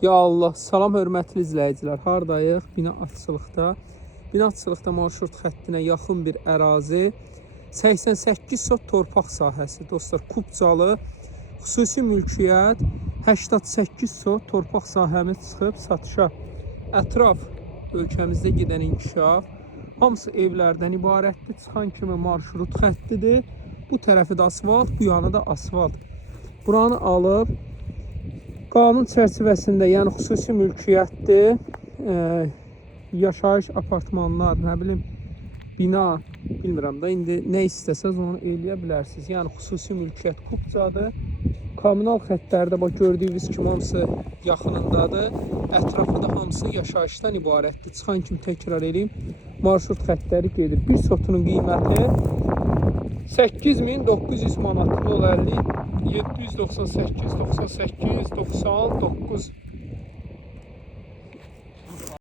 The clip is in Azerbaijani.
Ya Allah, salam hörmətli izləyicilər. Hardayıq? Bina açılıqda. Bina açılıqda marşrut xəttinə yaxın bir ərazi. 88 sot torpaq sahəsi. Dostlar, Kupcalı xüsusi mülkiyyət 88 sot torpaq sahəmiz çıxıb satışa. Ətraf ölkəmizdə gedən inkişaf hamısı evlərdən ibarətdir. Çıxan kimi marşrut xəttidir. Bu tərəfi də asfalt, bu yanı da asfalt. Buranı alıb qanun çərçivəsində, yəni xüsusi mülkiyyətdir. Yaşayış apartmanlar, nə bilim, bina, bilmirəm da, indi nə istəsəz onu eləyə bilərsiniz. Yəni xüsusi mülkiyyət Kupcadır. Kommunal xəttlərdə bax gördüyünüz kimi hamısı yaxınındadır. Ətrafı da hamısı yaşayışdan ibarətdir. Çıxan kimi təkrar edeyim, marşrut xəttləri gedir. Bir sotunun qiyməti 8900 manat, 050 798 98 99